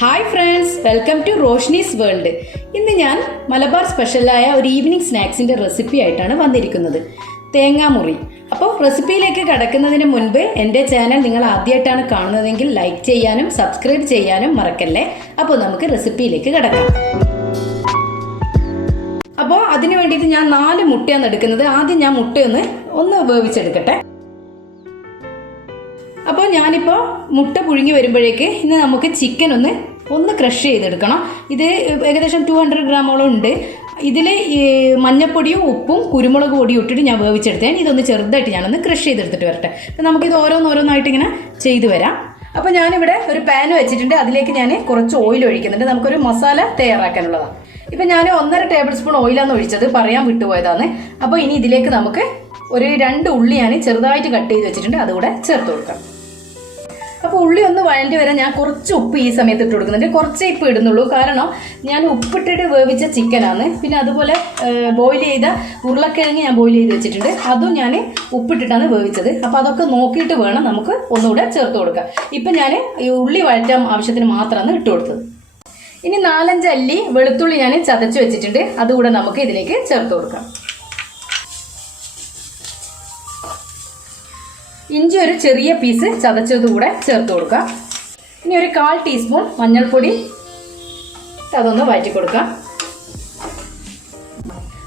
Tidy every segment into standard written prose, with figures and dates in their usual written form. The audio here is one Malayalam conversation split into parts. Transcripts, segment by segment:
Hi friends, welcome to Roshni's world. ഇന്ന് ഞാൻ മലബാർ സ്പെഷ്യലായ ഒരു ഈവനിങ് സ്നാക്സിൻ്റെ റെസിപ്പി ആയിട്ടാണ് വന്നിരിക്കുന്നത്, തേങ്ങാമുറി. അപ്പോൾ റെസിപ്പിയിലേക്ക് കടക്കുന്നതിന് മുൻപ് എൻ്റെ ചാനൽ നിങ്ങൾ ആദ്യമായിട്ടാണ് കാണുന്നതെങ്കിൽ ലൈക്ക് ചെയ്യാനും സബ്സ്ക്രൈബ് ചെയ്യാനും മറക്കല്ലേ. അപ്പോൾ നമുക്ക് റെസിപ്പിയിലേക്ക് കടക്കാം. അപ്പോൾ അതിന് വേണ്ടിയിട്ട് ഞാൻ 4 മുട്ടയാണ് എടുക്കുന്നത്. ആദ്യം ഞാൻ മുട്ടയൊന്ന് വേവിച്ചെടുക്കട്ടെ. അപ്പോൾ ഞാനിപ്പോൾ മുട്ട പുഴുങ്ങി വരുമ്പോഴേക്ക് ഇന്ന് നമുക്ക് ചിക്കൻ ഒന്ന് ക്രഷ് ചെയ്തെടുക്കണം. ഇത് ഏകദേശം 200 ഗ്രാമോളം ഉണ്ട്. ഇതിൽ മഞ്ഞപ്പൊടിയും ഉപ്പും കുരുമുളക് പൊടിയും ഇട്ടിട്ട് ഞാൻ വേവിച്ചെടുത്തേൻ. ഇതൊന്ന് ചെറുതായിട്ട് ഞാനൊന്ന് ക്രഷ് ചെയ്തെടുത്തിട്ട് വരട്ടെ. അപ്പോൾ നമുക്കിത് ഓരോന്നോരോന്നായിട്ട് ഇങ്ങനെ ചെയ്തു വരാം. അപ്പോൾ ഞാനിവിടെ ഒരു പാൻ വെച്ചിട്ടുണ്ട്. അതിലേക്ക് ഞാൻ കുറച്ച് ഓയിൽ ഒഴിക്കുന്നുണ്ട്. നമുക്കൊരു മസാല തയ്യാറാക്കാനുള്ളതാണ്. ഇപ്പം ഞാൻ 1.5 ടേബിൾ സ്പൂൺ ഓയിലാണ് ഒഴിച്ചത്, പറയാൻ വിട്ടുപോയതാണ്. അപ്പോൾ ഇനി ഇതിലേക്ക് നമുക്ക് ഒരു 2 ഉള്ളി ഞാൻ ചെറുതായിട്ട് കട്ട് ചെയ്ത് വെച്ചിട്ടുണ്ട്, അതുകൂടെ ചേർത്ത് കൊടുക്കാം. അപ്പോൾ ഉള്ളി ഒന്ന് വഴണ്ടി വരാൻ ഞാൻ കുറച്ച് ഉപ്പ് ഈ സമയത്ത് ഇട്ട് കൊടുക്കുന്നുണ്ട്. കുറച്ചേ ഇപ്പം ഇടുന്നുള്ളൂ, കാരണം ഞാൻ ഉപ്പിട്ടിട്ട് വേവിച്ച ചിക്കനാണ്. പിന്നെ അതുപോലെ ബോയിൽ ചെയ്ത ഉരുളക്കിഴങ്ങ് ഞാൻ ബോയിൽ ചെയ്ത് വെച്ചിട്ടുണ്ട്, അതും ഞാൻ ഉപ്പിട്ടിട്ടാണ് വേവിച്ചത്. അപ്പോൾ അതൊക്കെ നോക്കിയിട്ട് വേണം നമുക്ക് ഒന്നുകൂടെ ചേർത്ത് കൊടുക്കാം. ഇപ്പം ഞാൻ ഈ ഉള്ളി വഴറ്റാൻ ആവശ്യത്തിന് മാത്രമാണ് ഇട്ട് കൊടുത്തത്. ഇനി 4-5 അല്ലി വെളുത്തുള്ളി ഞാൻ ചതച്ച് വെച്ചിട്ടുണ്ട്, അതുകൂടെ നമുക്ക് ഇതിലേക്ക് ചേർത്ത് കൊടുക്കാം. ഇഞ്ചി ഒരു ചെറിയ പീസ് ചതച്ചത് കൂടെ ചേർത്ത് കൊടുക്കാം. ഇനി ഒരു 1/4 ടീസ്പൂൺ മഞ്ഞൾപ്പൊടി, അതൊന്ന് വഴറ്റി കൊടുക്കാം.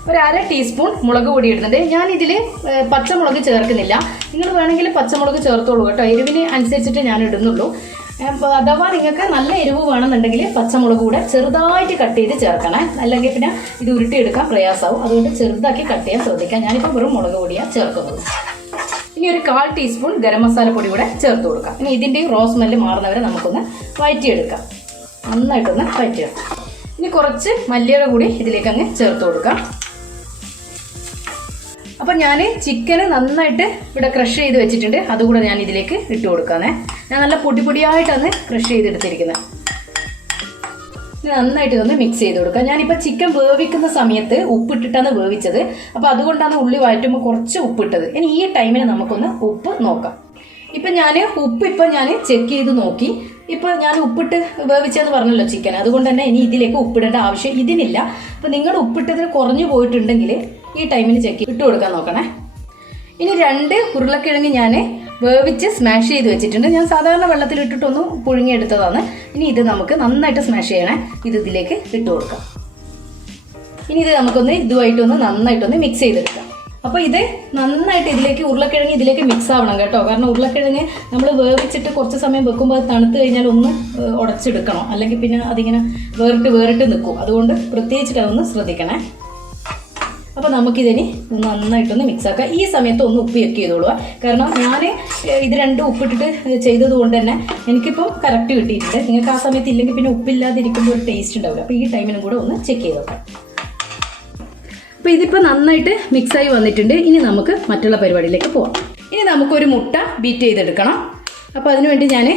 ഒരു 1/2 ടീസ്പൂൺ മുളക് പൊടി ഇടുന്നുണ്ട്. ഞാൻ ഇതിൽ പച്ചമുളക് ചേർക്കുന്നില്ല. നിങ്ങൾ വേണമെങ്കിൽ പച്ചമുളക് ചേർത്തോളൂ കേട്ടോ, എരിവിന് അനുസരിച്ചിട്ട് ഞാൻ ഇടുന്നുള്ളൂ. അഥവാ നിങ്ങൾക്ക് നല്ല എരിവ് വേണമെന്നുണ്ടെങ്കിൽ പച്ചമുളക് കൂടെ ചെറുതായിട്ട് കട്ട് ചെയ്ത് ചേർക്കണേ, അല്ലെങ്കിൽ പിന്നെ ഇത് ഉരുട്ടിയെടുക്കാൻ പ്രയാസമാവും. അതുകൊണ്ട് ചെറുതാക്കി കട്ട് ചെയ്യാൻ ശ്രദ്ധിക്കാം. ഞാനിപ്പോൾ വെറും മുളക് പൊടിയാണ് ചേർക്കുന്നത്. ഇനി ഒരു 1/4 ടീസ്പൂൺ ഗരം മസാല പൊടി കൂടെ ചേർത്ത് കൊടുക്കാം. ഇനി ഇതിൻ്റെ റോ സ്മെല്ല് മാറുന്നവരെ നമുക്കൊന്ന് വഴറ്റിയെടുക്കാം. നന്നായിട്ടൊന്ന് വഴറ്റിയെടുക്കാം. ഇനി കുറച്ച് മല്ലിയില കൂടി ഇതിലേക്ക് അങ്ങ് ചേർത്ത് കൊടുക്കാം. അപ്പം ഞാൻ ചിക്കന് നന്നായിട്ട് ഇവിടെ ക്രഷ് ചെയ്ത് വെച്ചിട്ടുണ്ട്, അതുകൂടെ ഞാൻ ഇതിലേക്ക് ഇട്ട് കൊടുക്കാമേ. ഞാൻ നല്ല പൊടിയായിട്ടാണ് ക്രഷ് ചെയ്തെടുത്തിരിക്കുന്നത്. നന്നായിട്ട് ഇതൊന്ന് മിക്സ് ചെയ്ത് കൊടുക്കാം. ഞാനിപ്പോൾ ചിക്കൻ വേവിക്കുന്ന സമയത്ത് ഉപ്പിട്ടിട്ടാണ് വേവിച്ചത്, അപ്പോൾ അതുകൊണ്ടാണ് ഉള്ളി വഴറ്റുമ്പോൾ കുറച്ച് ഉപ്പിട്ടത്. ഇനി ഈ ടൈമിന് നമുക്കൊന്ന് ഉപ്പ് നോക്കാം. ഇപ്പം ഞാൻ ഉപ്പ് ചെക്ക് ചെയ്ത് നോക്കി. ഇപ്പോൾ ഞാൻ ഉപ്പിട്ട് വേവിച്ചെന്ന് പറഞ്ഞല്ലോ ചിക്കൻ, അതുകൊണ്ട് തന്നെ ഇനി ഇതിലേക്ക് ഉപ്പിടേണ്ട ആവശ്യം ഇതിനില്ല. അപ്പോൾ നിങ്ങൾ ഉപ്പിട്ടതിൽ കുറഞ്ഞു പോയിട്ടുണ്ടെങ്കിൽ ഈ ടൈമിന് ചെക്ക് ഇട്ട് കൊടുക്കാൻ നോക്കണേ. ഇനി 2 ഉരുളക്കിഴങ്ങ് ഞാൻ വേവിച്ച് സ്മാഷ് ചെയ്ത് വെച്ചിട്ടുണ്ട്. ഞാൻ സാധാരണ വെള്ളത്തിലിട്ടിട്ടൊന്ന് പുഴുങ്ങിയെടുത്തതാണ്. ഇനി ഇത് നമുക്ക് നന്നായിട്ട് സ്മാഷ് ചെയ്യണേ. ഇതിലേക്ക് ഇട്ട് കൊടുക്കാം. ഇനി ഇത് നമുക്കൊന്ന് ഇതുമായിട്ടൊന്ന് നന്നായിട്ടൊന്ന് മിക്സ് ചെയ്തെടുക്കാം. അപ്പോൾ ഇത് നന്നായിട്ട് ഉരുളക്കിഴങ്ങ് ഇതിലേക്ക് മിക്സ് ആവണം കേട്ടോ, കാരണം ഉരുളക്കിഴങ്ങ് നമ്മൾ വേവിച്ചിട്ട് കുറച്ച് സമയം വെക്കുമ്പോൾ അത് തണുത്ത് കഴിഞ്ഞാൽ ഒന്ന് ഉടച്ചെടുക്കണം, അല്ലെങ്കിൽ പിന്നെ അതിങ്ങനെ വേറിട്ട് നിൽക്കും. അതുകൊണ്ട് പ്രത്യേകിച്ചിട്ട് അതൊന്ന് ശ്രദ്ധിക്കണേ. അപ്പോൾ നമുക്കിതിന് നന്നായിട്ടൊന്ന് മിക്സ് ആക്കാം. ഈ സമയത്ത് ഒന്ന് ഉപ്പ് ചെക്ക് ചെയ്തോളുക, കാരണം ഞാൻ ഇത് 2 ഉപ്പിട്ടിട്ട് ചെയ്തത് കൊണ്ട് തന്നെ എനിക്കിപ്പം കറക്റ്റ് കിട്ടിയിട്ടുണ്ട്. നിങ്ങൾക്ക് ആ സമയത്ത് ഇല്ലെങ്കിൽ പിന്നെ ഉപ്പില്ലാതിരിക്കുമ്പോൾ ഒരു ടേസ്റ്റ് ഉണ്ടാവില്ല. അപ്പോൾ ഈ ടൈമിനും കൂടെ ഒന്ന് ചെക്ക് ചെയ്ത് നോക്കാം. അപ്പോൾ ഇതിപ്പോൾ നന്നായിട്ട് മിക്സായി വന്നിട്ടുണ്ട്. ഇനി നമുക്ക് മറ്റുള്ള പരിപാടിയിലേക്ക് പോവാം. ഇനി നമുക്കൊരു മുട്ട ബീറ്റ് ചെയ്തെടുക്കണം. അപ്പോൾ അതിനുവേണ്ടി ഞാൻ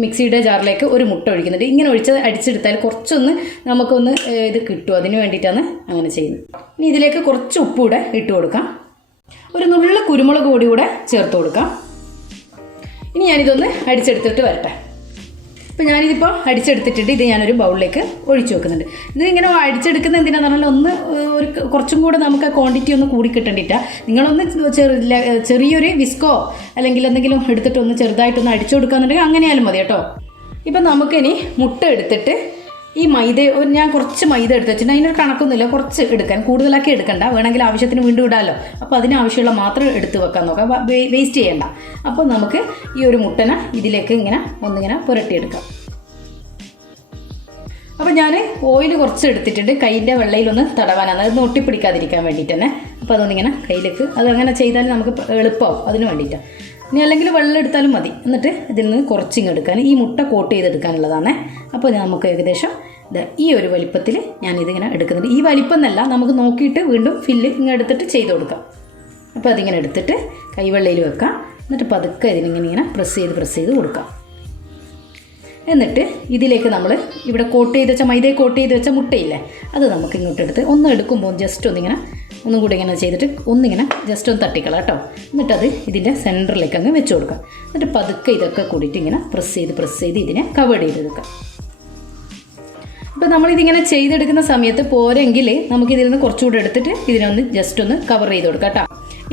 മിക്സിയുടെ ജാറിലേക്ക് ഒരു മുട്ട ഒഴിക്കുന്നുണ്ട്. ഇങ്ങനെ അടിച്ചെടുത്താൽ കുറച്ചൊന്ന് നമുക്കൊന്ന് ഇത് കിട്ടും, അതിന് വേണ്ടിയിട്ടാണ് അങ്ങനെ ചെയ്യുന്നത്. ഇനി ഇതിലേക്ക് കുറച്ച് ഉപ്പ് കൂടെ ഇട്ട് കൊടുക്കാം. ഒരു നുള്ളു കുരുമുളക് പൊടി കൂടെ ചേർത്ത് കൊടുക്കാം. ഇനി ഞാനിതൊന്ന് അടിച്ചെടുത്തിട്ട് വരട്ടെ. ഇപ്പോൾ ഞാനിതിപ്പോൾ അടിച്ചെടുത്തിട്ടുണ്ട്. ഇത് ഞാനൊരു ബൗളിലേക്ക് ഒഴിച്ചു വെക്കുന്നുണ്ട്. ഇത് ഇങ്ങനെ അടിച്ചെടുക്കുന്ന എന്തിനാന്ന് പറഞ്ഞാൽ കുറച്ചും കൂടെ നമുക്ക് ക്വാണ്ടിറ്റി ഒന്ന് കൂടി കിട്ടേണ്ടിട്ടാണ്. നിങ്ങളൊന്ന് ചെറിയൊരു വിസ്കോ അല്ലെങ്കിൽ എന്തെങ്കിലും എടുത്തിട്ട് ഒന്ന് ചെറുതായിട്ടൊന്ന് അടിച്ചു കൊടുക്കാന്നുണ്ടെങ്കിൽ അങ്ങനെയാലും മതി കേട്ടോ. ഇപ്പം നമുക്കിനി മുട്ട എടുത്തിട്ട് ഈ ഞാൻ കുറച്ച് മൈദ എടുത്ത് വെച്ചിട്ട് അതിനൊരു കണക്കൊന്നുമില്ല, കുറച്ച് എടുക്കാൻ, കൂടുതലാക്കി എടുക്കണ്ട. വേണമെങ്കിൽ ആവശ്യത്തിന് വീണ്ടും ഇടാമല്ലോ. അപ്പോൾ അതിനാവശ്യമുള്ള മാത്രം എടുത്ത് വെക്കാൻ നോക്കാം, വേസ്റ്റ് ചെയ്യണ്ട. അപ്പോൾ നമുക്ക് ഈ ഒരു മുട്ടനെ ഇതിലേക്ക് ഒന്നിങ്ങനെ പുരട്ടിയെടുക്കാം. അപ്പോൾ ഞാൻ ഓയിൽ കുറച്ച് എടുത്തിട്ടുണ്ട്, കൈൻ്റെ വെള്ളയിലൊന്ന് തടവാനാണ്, അത് ഒട്ടിപ്പിടിക്കാതിരിക്കാൻ വേണ്ടിയിട്ട് തന്നെ. അപ്പോൾ അതൊന്നിങ്ങനെ കയ്യിലേക്ക്, അതങ്ങനെ ചെയ്താൽ നമുക്ക് എളുപ്പമാവും, അതിന് വേണ്ടിയിട്ടാണ്. ഇനി അല്ലെങ്കിൽ വെള്ളം എടുത്താലും മതി. എന്നിട്ട് ഇതിൽ നിന്ന് കുറച്ചിങ്ങെടുക്കാൻ, ഈ മുട്ട കോട്ട് ചെയ്തെടുക്കാനുള്ളതാണ്. അപ്പോൾ നമുക്ക് ഏകദേശം ഈ ഒരു വലിപ്പത്തിൽ ഞാനിതിങ്ങനെ എടുക്കുന്നുണ്ട്. ഈ വലിപ്പം എന്നല്ല, നമുക്ക് നോക്കിയിട്ട് വീണ്ടും ഫില്ല് എടുത്തിട്ട് ചെയ്ത് കൊടുക്കാം. അപ്പോൾ അതിങ്ങനെ എടുത്തിട്ട് കൈവെള്ളയിൽ വെക്കാം. എന്നിട്ട് പതുക്കെ ഇതിനിങ്ങനെ പ്രസ് ചെയ്ത് കൊടുക്കാം. എന്നിട്ട് ഇതിലേക്ക് നമ്മൾ ഇവിടെ കോട്ട് ചെയ്ത് വെച്ച മൈദയെ കോട്ട് ചെയ്ത് വെച്ച മുട്ടയില്ലേ, അത് നമുക്ക് ഇങ്ങോട്ട് എടുത്ത് ഒന്ന് എടുക്കുമ്പോൾ ജസ്റ്റ് ഒന്നും കൂടി ഇങ്ങനെ ചെയ്തിട്ട് ഒന്നിങ്ങനെ ജസ്റ്റ് ഒന്ന് തട്ടിക്കളാം കേട്ടോ. എന്നിട്ടത് ഇതിൻ്റെ സെൻറ്ററിലേക്ക് അങ്ങ് വെച്ച് കൊടുക്കാം. എന്നിട്ട് പതുക്കെ ഇതൊക്കെ കൂടിയിട്ട് ഇങ്ങനെ പ്രസ് ചെയ്ത് ഇതിനെ കവർ ചെയ്തെടുക്കാം. അപ്പോൾ നമ്മളിതിങ്ങനെ ചെയ്തെടുക്കുന്ന സമയത്ത് പോരെങ്കിൽ നമുക്കിതിൽ നിന്ന് കുറച്ചുകൂടെ എടുത്തിട്ട് ഇതിനൊന്ന് ജസ്റ്റ് ഒന്ന് കവർ ചെയ്ത് കൊടുക്കാം കേട്ടോ.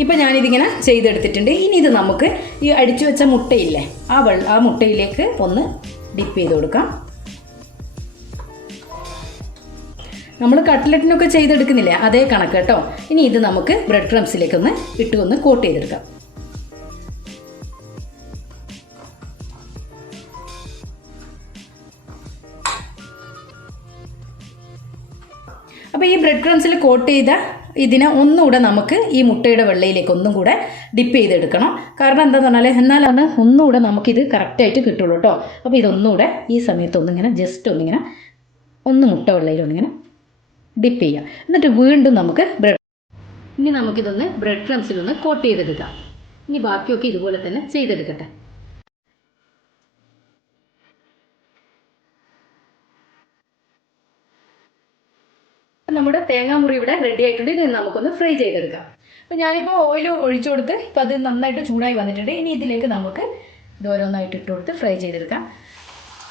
ഇപ്പം ഞാനിതിങ്ങനെ ചെയ്തെടുത്തിട്ടുണ്ട്. ഇനി ഇത് നമുക്ക് ഈ അടിച്ചു വെച്ച മുട്ടയില്ലേ, ആ മുട്ടയിലേക്ക് ഒന്ന് ഡിപ്പ് ചെയ്ത് കൊടുക്കാം. നമ്മൾ കട്ട്ലറ്റിനൊക്കെ ചെയ്തെടുക്കുന്നില്ലേ അതേ കണക്ക് കേട്ടോ. ഇനി ഇത് നമുക്ക് ബ്രെഡ് ക്രംസിലേക്കൊന്ന് ഒന്ന് കോട്ട് ചെയ്തെടുക്കാം. അപ്പോൾ ഈ ബ്രെഡ് ക്രംസിൽ കോട്ട് ചെയ്ത ഇതിനെ ഒന്നുകൂടെ നമുക്ക് ഈ മുട്ടയുടെ വെള്ളയിലേക്ക് ഒന്നും കൂടെ ഡിപ്പ് ചെയ്തെടുക്കണം. കാരണം എന്താണെന്ന് പറഞ്ഞാൽ എന്നാലാണ് ഒന്നുകൂടെ നമുക്കിത് കറക്റ്റായിട്ട് കിട്ടുള്ളൂ കേട്ടോ. അപ്പോൾ ഇതൊന്നുകൂടെ ഈ സമയത്ത് ഒന്നിങ്ങനെ ജസ്റ്റ് ഒന്നിങ്ങനെ മുട്ട വെള്ളയിൽ ഒന്നിങ്ങനെ ഡിപ്പ് ചെയ്യാം. എന്നിട്ട് വീണ്ടും നമുക്ക് ഇനി നമുക്കിതൊന്ന് ബ്രെഡ് ക്രംസിലൊന്ന് കോട്ട് ചെയ്തെടുക്കാം. ഇനി ബാക്കിയൊക്കെ ഇതുപോലെ തന്നെ ചെയ്തെടുക്കട്ടെ. നമ്മുടെ തേങ്ങാമുറി ഇവിടെ റെഡി ആയിട്ടുണ്ട്. ഇത് നമുക്കൊന്ന് ഫ്രൈ ചെയ്തെടുക്കാം. അപ്പോൾ ഞാനിപ്പോൾ ഓയിൽ ഒഴിച്ചു കൊടുത്ത് ഇപ്പം അത് നന്നായിട്ട് ചൂടായി വന്നിട്ടുണ്ട്. ഇനി ഇതിലേക്ക് നമുക്ക് ഇത് ഓരോന്നായിട്ട് ഇട്ട് കൊടുത്ത് ഫ്രൈ ചെയ്തെടുക്കാം.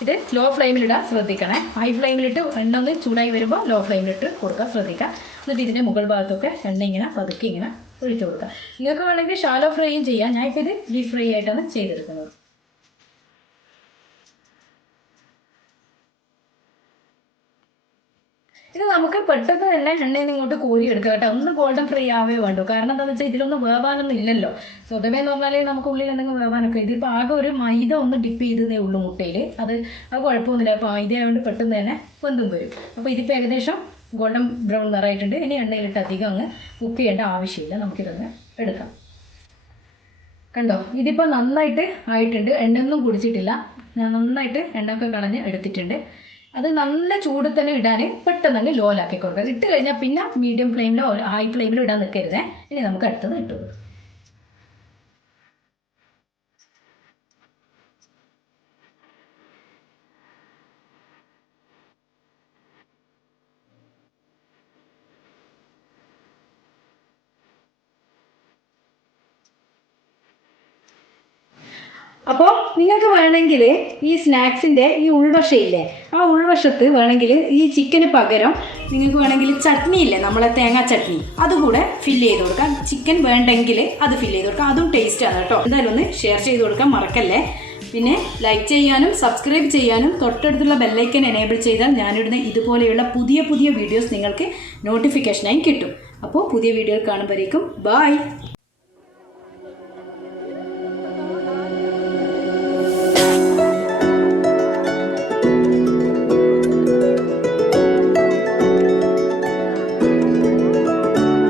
ഇത് ലോ ഫ്ലെയിമിലിടാൻ ശ്രദ്ധിക്കണേ. ഹൈ ഫ്ലെയിമിലിട്ട് എണ്ണ ഒന്ന് ചൂടായി വരുമ്പോൾ ലോ ഫ്ലെയിമിലിട്ട് കൊടുക്കാൻ ശ്രദ്ധിക്കുക. എന്നിട്ട് ഇതിൻ്റെ മുകൾ ഭാഗത്തൊക്കെ എണ്ണ ഇങ്ങനെ പതുക്കി ഇങ്ങനെ ഒഴിച്ചു കൊടുക്കുക. നിങ്ങൾക്ക് വേണമെങ്കിൽ ഷാലോ ഫ്രൈയും ചെയ്യാം. ഞാനിപ്പോൾ ഇത് ഡീപ് ഫ്രൈ ആയിട്ടാണ് ചെയ്തെടുക്കുന്നത്. ഇത് നമുക്ക് പെട്ടെന്ന് തന്നെ എണ്ണയിൽ നിന്ന് ഇങ്ങോട്ട് കോരി എടുക്കുക കേട്ടോ. ഒന്ന് ഗോൾഡൻ ഫ്രൈ ആവേ വേണ്ടു. കാരണം എന്താണെന്ന് വെച്ചാൽ ഇതിലൊന്നും വേവാനൊന്നും ഇല്ലല്ലോ. സ്വതവേ എന്ന് പറഞ്ഞാൽ നമുക്ക് ഉള്ളിൽ എന്തെങ്കിലും വേവാനൊക്കെ ഇതിപ്പോൾ ആകെ ഒരു മൈദ ഒന്ന് ഡിപ്പ് ചെയ്തതേ ഉള്ളൂ മുട്ടയിൽ. അത് കുഴപ്പമൊന്നുമില്ല. അപ്പോൾ മൈദ ആയതുകൊണ്ട് പെട്ടെന്ന് തന്നെ വെന്തും വരും. അപ്പോൾ ഇതിപ്പോൾ ഏകദേശം ഗോൾഡൻ ബ്രൗൺ നിറമായിട്ടുണ്ട്. ഇനി എണ്ണയിലിട്ട് അധികം അങ്ങ് കുക്ക് ചെയ്യേണ്ട ആവശ്യമില്ല. നമുക്കിതൊന്ന് എടുക്കാം. കണ്ടോ, ഇതിപ്പോൾ നന്നായിട്ട് ആയിട്ടുണ്ട്. എണ്ണയൊന്നും കുടിച്ചിട്ടില്ല. ഞാൻ നന്നായിട്ട് എണ്ണയൊക്കെ കളഞ്ഞ് എടുത്തിട്ടുണ്ട്. അത് നല്ല ചൂട് തന്നെ ഇടാൻ പെട്ടെന്ന് തന്നെ ലോലാക്കി കൊടുക്കുക. ഇട്ട് കഴിഞ്ഞാൽ പിന്നെ മീഡിയം ഫ്ലെയിമിലോ ഹൈ ഫ്ലെയിമിലോ ഇടാൻ നിൽക്കരുതേ. ഇനി നമുക്ക് അടുത്തത് ഇട്ടു കൊടുക്കും. അപ്പോൾ നിങ്ങൾക്ക് വേണമെങ്കിൽ ഈ സ്നാക്സിൻ്റെ ഈ ഉൾവശയില്ലേ, ആ ഉൾവശത്ത് വേണമെങ്കിൽ ഈ ചിക്കന് പകരം നിങ്ങൾക്ക് വേണമെങ്കിൽ ചട്നി ഇല്ലേ, നമ്മളെ തേങ്ങാ ചട്നി, അതുകൂടെ ഫില്ല് ചെയ്ത് കൊടുക്കാം. ചിക്കൻ വേണ്ടെങ്കിൽ അത് ഫില്ല് ചെയ്ത് കൊടുക്കാം. അതും ടേസ്റ്റാണ് കേട്ടോ. എന്തായാലും ഒന്ന് ഷെയർ ചെയ്ത് കൊടുക്കാൻ മറക്കല്ലേ. പിന്നെ ലൈക്ക് ചെയ്യാനും സബ്സ്ക്രൈബ് ചെയ്യാനും തൊട്ടടുത്തുള്ള ബെല്ലൈക്കൻ എനേബിൾ ചെയ്താൽ ഞാനിടുന്ന ഇതുപോലെയുള്ള പുതിയ വീഡിയോസ് നിങ്ങൾക്ക് നോട്ടിഫിക്കേഷനായി കിട്ടും. അപ്പോൾ പുതിയ വീഡിയോ കാണുമ്പോഴേക്കും ബൈ.